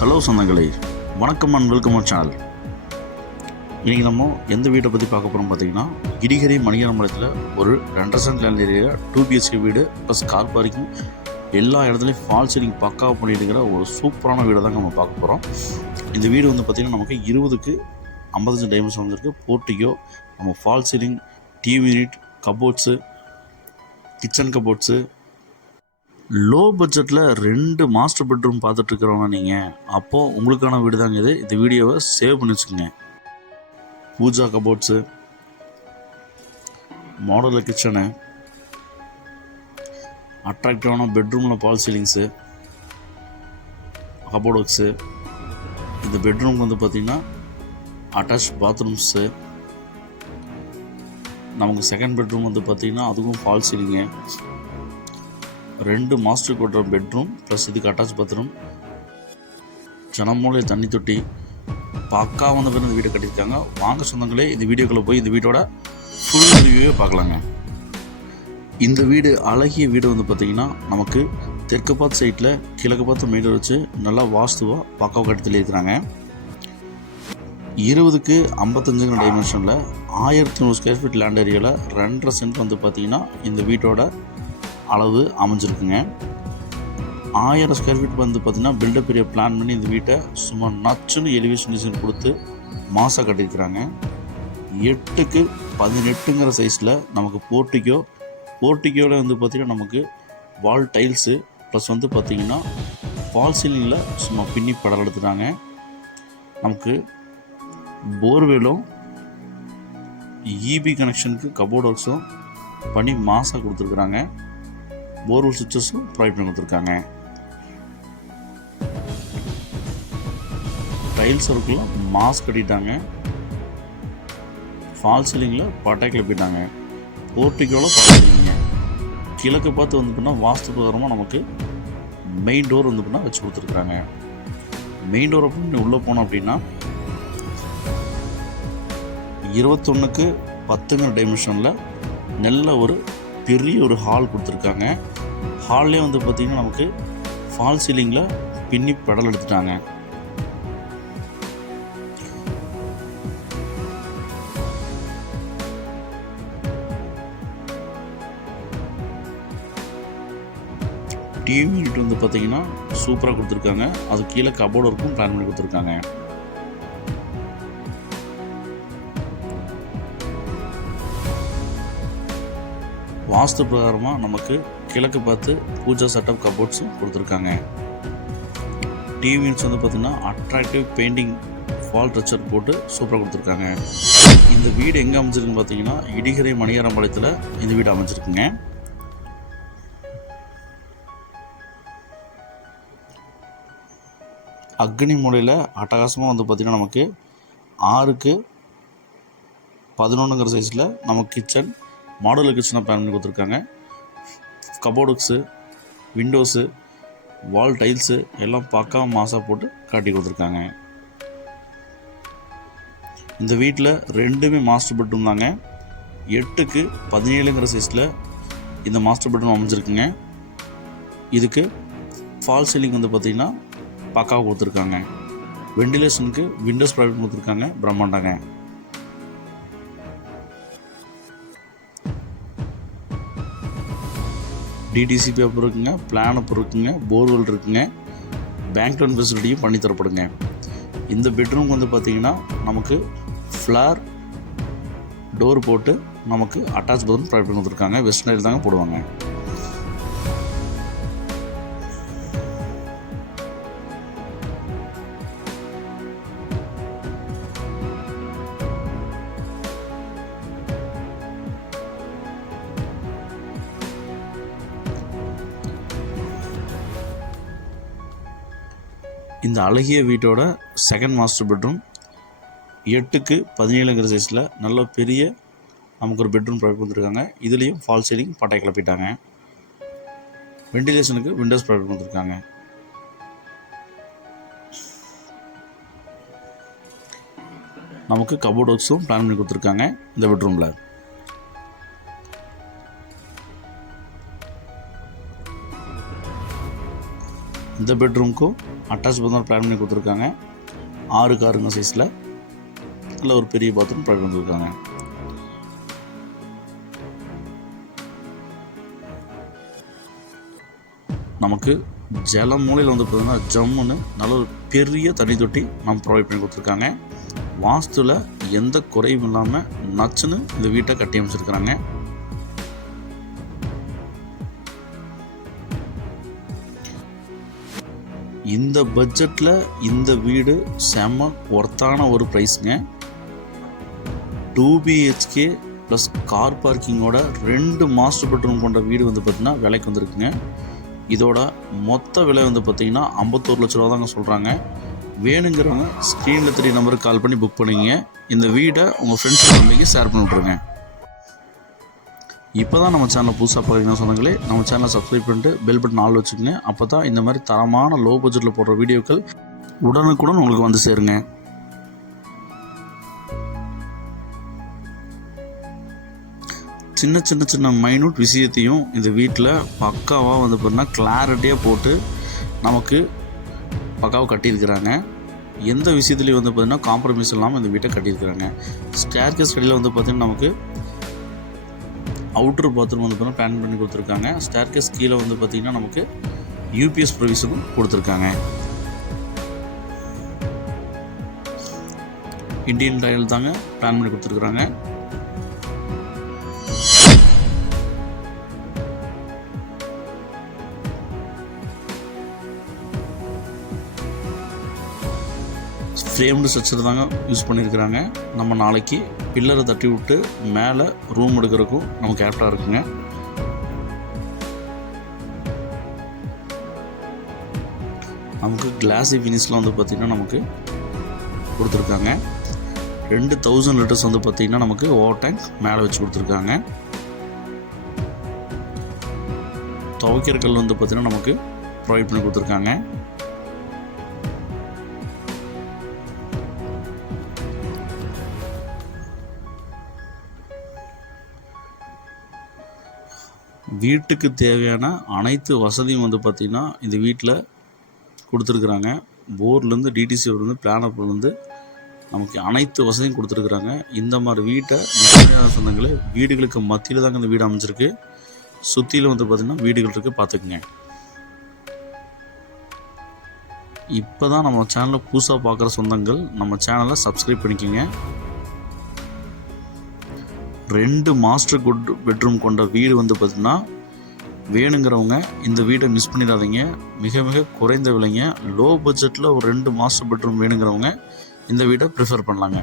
Hello சொந்தங்களே, வணக்கம் and welcome on channel. இன்றைக்கி நம்ம எந்த வீட்டை பற்றி பார்க்க போகிறோம் பார்த்தீங்கன்னா, இடிகரை மணிகரம்பாளையத்தில் ஒரு 2.5 சென்ட் லேண்ட் ஏரியா 2 BHK வீடு ப்ளஸ் கார் பார்க்கிங் எல்லா இடத்துலையும் ஃபால் சீலிங் பக்காவாக பண்ணிட்டுங்கிற ஒரு சூப்பரான வீடை தாங்க நம்ம பார்க்க போகிறோம். இந்த வீடு வந்து பார்த்திங்கன்னா நமக்கு 20க்கு 55 டைமென்ஷன் வந்துருக்கு. போர்ட்டிகோ, நம்ம fall ceiling, TV unit, cupboards, kitchen cupboards, low பட்ஜெட்டில் 2 மாஸ்டர் பெட்ரூம் பார்த்துட்ருக்குறவங்க நீங்கள், அப்போது உங்களுக்கான வீடு தாங்க இது. இந்த வீடியோவை சேவ் பண்ணி வச்சுக்கோங்க. பூஜா கபோர்ட்ஸு, மாடலர் கிச்சனு, அட்ராக்டிவான பெட்ரூமில் பால் சீலிங்ஸு, கபோர்ட் ஒர்க்ஸு. இந்த பெட்ரூம்க்கு வந்து பார்த்திங்கன்னா அட்டாச் பாத்ரூம்ஸு. நமக்கு செகண்ட் பெட்ரூம் வந்து பார்த்திங்கன்னா அதுக்கும் ஃபால் சீலிங்கு. 2 மாஸ்டர் கொட்டுற பெட்ரூம் ப்ளஸ் இதுக்கு அட்டாச் பாத்ரூம், ஜனமூலை தண்ணி தொட்டி, பக்கா வந்து பேர் இந்த வீட்டை கட்டியிருக்காங்க. வாங்க சொந்தங்களே, இந்த வீடியோக்குள்ளே போய் இந்த வீட்டோட ஃபுல் ரிவ்யூவே பார்க்கலாங்க. இந்த வீடு அழகிய வீடு வந்து பார்த்திங்கன்னா நமக்கு தெற்கு பார்த்து சைட்டில் கிழக்கு பார்த்து மெயின் வச்சு நல்லா வாஸ்துவாக பக்காவாக கட்டி தெளியிருக்கிறாங்க. 20க்கு 55 டைமென்ஷனில் 1100 ஸ்கொயர் ஃபீட் லேண்ட் ஏரியாவில் 2.5 சென்ட் வந்து பார்த்திங்கன்னா இந்த வீட்டோட அளவு அமைஞ்சிருக்குங்க. 1000 ஸ்கொயர் ஃபீட் வந்து பார்த்திங்கன்னா பில்டப் ஏரியா பிளான் பண்ணி இந்த வீட்டை சும்மா நச்சுன்னு எலிவேஷன் டிசைன் கொடுத்து மாசாக கட்டியிருக்கிறாங்க. 8க்கு 18ங்கிற சைஸில் நமக்கு போர்ட்டிக்கோவில் வந்து பார்த்திங்கன்னா நமக்கு வால் டைல்ஸு ப்ளஸ் வந்து பார்த்திங்கன்னா ஃபால் சீலிங்கில் சும்மா பின்னி படம் எடுத்துட்டாங்க. நமக்கு போர்வெலும் இபி கனெக்ஷனுக்கு கபோர்ட் ஒர்க்ஸும் பண்ணி மாசாக கொடுத்துருக்குறாங்க. போர்வெல் சுவிட்சஸும் ப்ரொவைட் பண்ணி கொடுத்துருக்காங்க. டைல்ஸ் ஒர்க்கில் மாஸ் கட்டிட்டாங்க. ஃபால் சீலிங்கில் பட்டாக்கில் போயிட்டாங்க. போர்ட்டிக்கோவில் பட்டாக்கிங்க. கிழக்கு பார்த்து வந்து பண்ணால் வாஸ்து பிரகாரமாக நமக்கு மெயின் டோர் வந்து பண்ணால் வச்சு கொடுத்துருக்குறாங்க. மெயின் டோரை பண்ணி உள்ளே போனோம் அப்படின்னா 21க்கு 10ங்கிற டைமென்ஷனில் நல்ல ஒரு பெரிய ஒரு ஹால் கொடுத்துருக்காங்க. ஹால்லே வந்து பார்த்திங்கன்னா நமக்கு ஃபால் சீலிங்கில் பின்னி பெடல் எடுத்துட்டாங்க. டிவி யூனிட் வந்து பார்த்திங்கன்னா சூப்பராக கொடுத்துருக்காங்க. அது கீழே கபோர்டு ஒர்க்கும் பிளான் பண்ணி கொடுத்துருக்காங்க. வாஸ்து பிரகாரமாக நமக்கு கிழக்கு பார்த்து பூஜா செட்டப் கபோர்ட்ஸும் கொடுத்துருக்காங்க. டிவி யூனிட்ஸ் வந்து பார்த்திங்கன்னா அட்ராக்டிவ் பெயிண்டிங் ஃபால் ஸ்ட்ரக்சர் போட்டு சூப்பராக கொடுத்துருக்காங்க. இந்த வீடு எங்கே அமைஞ்சிருக்குன்னு பார்த்தீங்கன்னா இடிகரை மணிகரம்பாளையத்தில் இந்த வீடு அமைஞ்சிருக்குங்க. அக்னி மூலையில் அட்டகாசமாக வந்து பார்த்திங்கன்னா நமக்கு 6க்கு 11ங்கிற சைஸில் நமக்கு கிச்சன், மாடுலர் கிச்சனை பிளான் பண்ணி கொடுத்துருக்காங்க. கபோர்டுக்ஸு, விண்டோஸு, வால் டைல்ஸு எல்லாம் பக்காவாக மாசாக போட்டு காட்டி கொடுத்துருக்காங்க. இந்த வீட்டில் 2மே மாஸ்டர் பெட்ரூம் தாங்க. 8க்கு 17ங்கிற சைஸில் இந்த மாஸ்டர் பெட்ரூம் அமைஞ்சிருக்குங்க. இதுக்கு ஃபால் சீலிங் வந்து பார்த்திங்கன்னா பக்காவாக கொடுத்துருக்காங்க. வெண்டிலேஷனுக்கு விண்டோஸ் ப்ராடக்ட் கொடுத்துருக்காங்க. பிரம்மாண்டாங்க. டிடிசி பேப்பர் இருக்குங்க, பிளான் அப் இருக்குங்க, போர்வெல் இருக்குங்க, பேங்க் லோன் ஃபெசிலிட்டியும் பண்ணி தரப்படுங்க. இந்த பெட்ரூம் வந்து பார்த்திங்கன்னா நமக்கு ஃப்ளார் டோர் போட்டு நமக்கு அட்டாச் பாத்ரூம் ப்ரொவைட் பண்ணி கொடுத்துருக்காங்க. வெஸ்டர்ன் தாங்க போடுவாங்க. இந்த அழகிய வீட்டோட செகண்ட் மாஸ்டர் பெட்ரூம் 8க்கு 17ங்கிற சைஸில் நல்ல பெரிய நமக்கு ஒரு பெட்ரூம் ப்ரொவைட் கொடுத்துருக்காங்க. இதுலேயும் ஃபால் சீலிங் பட்டை கிளப்பிட்டாங்க. வெண்டிலேஷனுக்கு விண்டோஸ் ப்ரொவைட் கொடுத்துருக்காங்க. நமக்கு கபோர்ட் ஒர்க்ஸும் பிளான் பண்ணி கொடுத்துருக்காங்க இந்த பெட்ரூமில். இந்த பெட்ரூமுக்கும் அட்டாச் பாத்ரூம் பிளான் பண்ணி கொடுத்துருக்காங்க. 6 காருங்க சைஸில் நல்ல ஒரு பெரிய பாத்ரூம் ப்ரொவைட் பண்ணியிருக்காங்க. நமக்கு ஜல மூலையில் வந்து பார்த்தீங்கன்னா ஜம்முன்னு நல்ல ஒரு பெரிய தண்ணி தொட்டி நம்ம ப்ரொவைட் பண்ணி கொடுத்துருக்காங்க. வாஸ்துவில் எந்த குறையும் இல்லாமல் நச்சுன்னு இந்த வீட்டை கட்டி அமைச்சிருக்கிறாங்க. இந்த பட்ஜெட்டில் இந்த வீடு செம்ம ஒர்த்தான ஒரு ப்ரைஸுங்க. 2 BHK ப்ளஸ் கார் பார்க்கிங்கோட 2 மாஸ்டர் பெட்ரூம் கொண்ட வீடு வந்து பார்த்திங்கன்னா விலைக்கு வந்துருக்குங்க. இதோட மொத்த விலை வந்து பார்த்திங்கன்னா 51 லட்ச ரூபா தாங்க சொல்கிறாங்க. வேணுங்கிறவங்க ஸ்க்ரீனில் 3 நம்பருக்கு கால் பண்ணி புக் பண்ணிங்க. இந்த வீடை உங்கள் ஃப்ரெண்ட்ஸ் ஃபேமிலிக்கு ஷேர் பண்ணி விட்ருங்க. இப்போ தான் நம்ம சேனலை புதுசாக பார்க்குறீங்கன்னா சொந்தங்களே, நம்ம சேனலை சப்ஸ்கிரைப் பண்ணிட்டு பெல் பட்டன் ஆல் வச்சுக்கோங்க. அப்போ தான் இந்த மாதிரி தரமான லோ பட்ஜெட்டில் போடுற வீடியோக்கள் உடனுக்குடன் உங்களுக்கு வந்து சேருங்க. சின்ன சின்ன சின்ன மைனூட் விஷயத்தையும் இந்த வீட்டில் பக்காவாக வந்து பார்த்தீங்கன்னா கிளாரிட்டியாக போட்டு நமக்கு பக்காவாக கட்டியிருக்கிறாங்க. எந்த விஷயத்துலையும் வந்து பார்த்திங்கன்னா காம்ப்ரமைஸ் இல்லாமல் இந்த வீட்டை கட்டியிருக்கிறாங்க. ஸ்டேர்கேஸ் கடையில் வந்து பார்த்திங்கன்னா நமக்கு அவுட்டர் பாத்ரூம் வந்து பார்த்தீங்கன்னா பிளான் பண்ணி கொடுத்துருக்காங்க. ஸ்டேர்கேஸ் கீழே வந்து பார்த்திங்கன்னா நமக்கு UPS ப்ரொவிஷனும் கொடுத்துருக்காங்க. இண்டியன் டைல் தாங்க பிளான் பண்ணி கொடுத்துருக்குறாங்க. ஃப்ரேம்டு ஸ்ட்ரக்சர் தாங்க யூஸ் பண்ணியிருக்கிறாங்க. நம்ம நாளைக்கு பில்லரை தட்டி விட்டு மேலே ரூம் எடுக்கிறதுக்கும் நமக்கு ஆப்டாக இருக்குங்க. நமக்கு கிளாஸி ஃபினிஷில் வந்து பார்த்திங்கன்னா நமக்கு கொடுத்துருக்காங்க. 2000 லிட்டர்ஸ் வந்து பார்த்திங்கன்னா நமக்கு ஓவர் டேங்க் மேலே வச்சு கொடுத்துருக்காங்க. துவைக்கிற கல் வந்து பார்த்திங்கன்னா நமக்கு ப்ரொவைட் பண்ணி கொடுத்துருக்காங்க. வீட்டுக்கு தேவையான அனைத்து வசதியும் வந்து பார்த்திங்கன்னா இந்த வீட்டில் கொடுத்துருக்குறாங்க. போர்லேருந்து டிடிசிலேருந்து பிளானர்லேருந்து நமக்கு அனைத்து வசதியும் கொடுத்துருக்குறாங்க. இந்த மாதிரி வீட்டை சொந்தங்களே வீடுகளுக்கு மத்தியில் தாங்க இந்த வீடு அமைஞ்சிருக்கு. சுற்றிலும் வந்து பார்த்திங்கன்னா வீடுகள் இருக்குது, பார்த்துக்குங்க. இப்போ தான் நம்ம சேனலை புதுசாக பார்க்குற சொந்தங்கள் நம்ம சேனலை சப்ஸ்கிரைப் பண்ணிக்கோங்க. 2 மாஸ்டர் பெட்ரூம் கொண்ட வீடு வந்து பார்த்திங்கன்னா வேணுங்கிறவங்க இந்த வீடை மிஸ் பண்ணிடாதீங்க. மிக மிக குறைந்த விலைங்க. லோ பட்ஜெட்டில் ஒரு 2 மாஸ்டர் பெட்ரூம் வேணுங்கிறவங்க இந்த வீடை ப்ரிஃபர் பண்ணலாங்க.